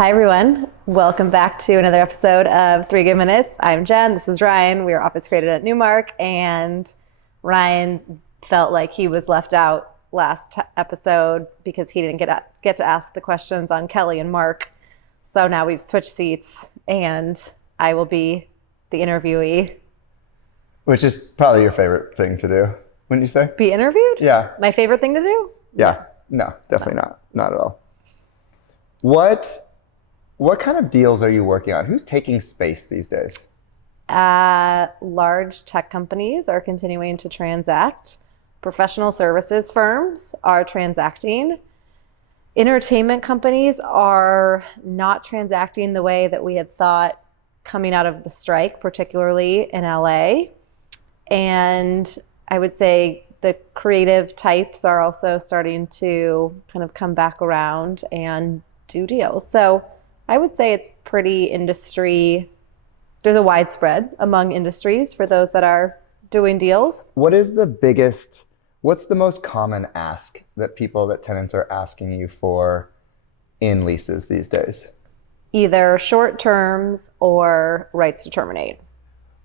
Hi, everyone. Welcome back to another episode of 3 Good Minutes. I'm Jen. This is Ryan. We are Office Created at Newmark, and Ryan felt like he was left out last episode because he didn't get to ask the questions on Kelly and Mark. So now we've switched seats, and I will be the interviewee. Which is probably your favorite thing to do, wouldn't you say? Be interviewed? Yeah. My favorite thing to do? Yeah. No, definitely not. Not at all. What kind of deals are you working on? Who's taking space these days? Large tech companies are continuing to transact. Professional services firms are transacting. Entertainment companies are not transacting the way that we had thought coming out of the strike, particularly in LA. And I would say the creative types are also starting to kind of come back around and do deals. So I would say it's pretty industry. There's a widespread among industries for those that are doing deals. What's the most common ask that tenants are asking you for in leases these days? Either short terms or rights to terminate.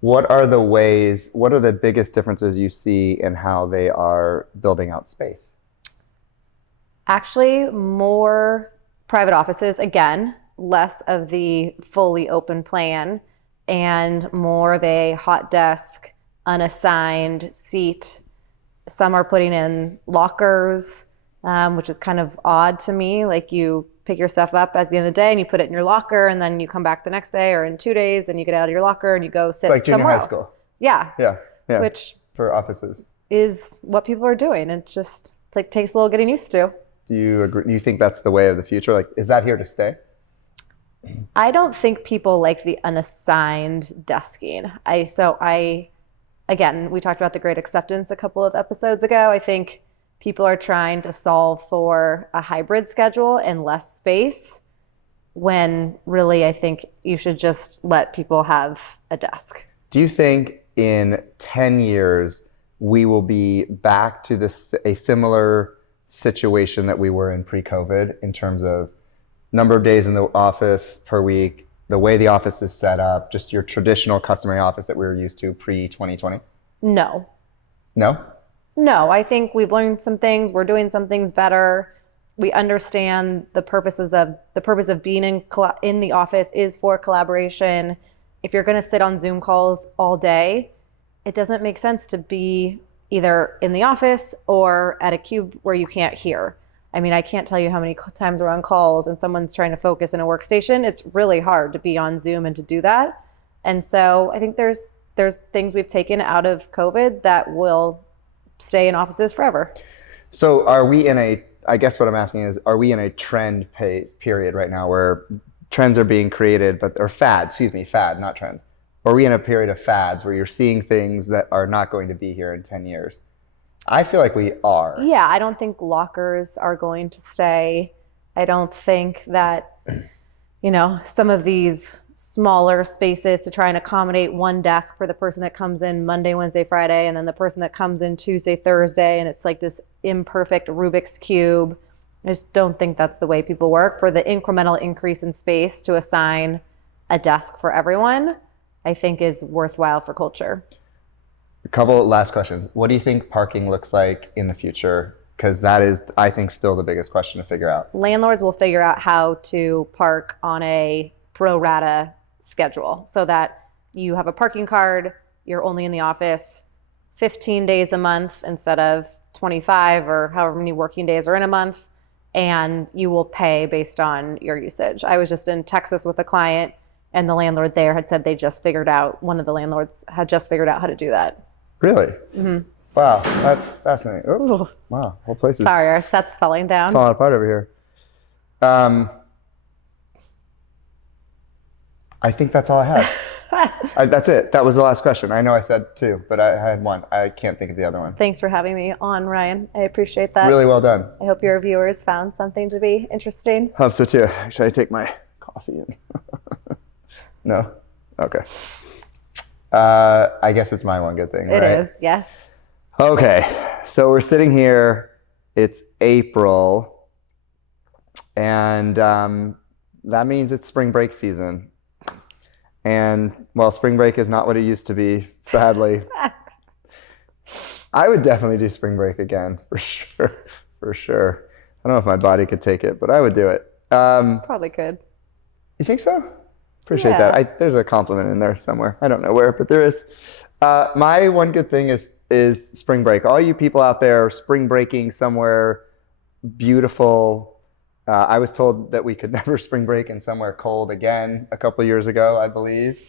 What are the biggest differences you see in how they are building out space? Actually, more private offices, again, less of the fully open plan and more of a hot desk, unassigned seat. Some are putting in lockers, which is kind of odd to me. Like you pick your stuff up at the end of the day and you put it in your locker and then you come back the next day or in 2 days and you get out of your locker and you go sit somewhere else. It's like junior high school. Yeah. Yeah. Which for offices is what people are doing. It's like takes a little getting used to. Do you agree? Do you think that's the way of the future? Like, is that here to stay? I don't think people like the unassigned desking. Again, we talked about the great acceptance a couple of episodes ago. I think people are trying to solve for a hybrid schedule and less space when really I think you should just let people have a desk. Do you think in 10 years we will be back to a similar situation that we were in pre-COVID in terms of number of days in the office per week, the way the office is set up, just your traditional customary office that we were used to pre-2020? No. No? No, I think we've learned some things. We're doing some things better. We understand the purpose of being in the office is for collaboration. If you're going to sit on Zoom calls all day, it doesn't make sense to be either in the office or at a cube where you can't hear. I mean, I can't tell you how many times we're on calls and someone's trying to focus in a workstation. It's really hard to be on Zoom and to do that. And so I think there's things we've taken out of COVID that will stay in offices forever. So I guess what I'm asking is, are we in a trend period right now where trends are being created, fad, not trends. Are we in a period of fads where you're seeing things that are not going to be here in 10 years? I feel like we are. Yeah, I don't think lockers are going to stay. I don't think that, some of these smaller spaces to try and accommodate one desk for the person that comes in Monday, Wednesday, Friday, and then the person that comes in Tuesday, Thursday, and it's like this imperfect Rubik's Cube. I just don't think that's the way people work. For the incremental increase in space to assign a desk for everyone, I think is worthwhile for culture. A couple last questions. What do you think parking looks like in the future? Because that is, I think, still the biggest question to figure out. Landlords will figure out how to park on a pro rata schedule so that you have a parking card, you're only in the office 15 days a month instead of 25 or however many working days are in a month, and you will pay based on your usage. I was just in Texas with a client, and the landlord there had said one of the landlords had just figured out how to do that. Really? Mm-hmm. Wow, that's fascinating. Oh, wow, whole place is Sorry, our set's falling down. falling apart over here. I think that's all I had. That's it. That was the last question. I know I said 2, but I had 1. I can't think of the other one. Thanks for having me on, Ryan. I appreciate that. Really well done. I hope your viewers found something to be interesting. Hope so too. Should I take my coffee in? No? Okay. I guess it's my one good thing, right? It is, yes. Okay, so we're sitting here. It's April, and that means it's spring break season. And, well, spring break is not what it used to be, sadly. I would definitely do spring break again, for sure. For sure. I don't know if my body could take it, but I would do it. Probably could. You think so? Appreciate Yeah. that. There's a compliment in there somewhere. I don't know where, but there is. My one good thing is spring break. All you people out there spring breaking somewhere beautiful. I was told that we could never spring break in somewhere cold again a couple of years ago, I believe.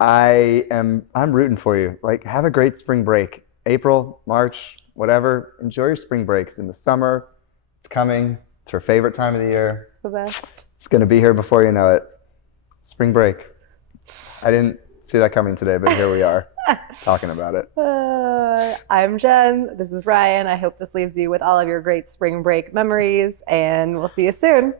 I'm rooting for you. Like, have a great spring break. April, March, whatever. Enjoy your spring breaks in the summer. It's coming. It's her favorite time of the year. The best. It's going to be here before you know it. Spring break. I didn't see that coming today, but here we are talking about it. I'm Jen. This is Ryan. I hope this leaves you with all of your great spring break memories, and we'll see you soon.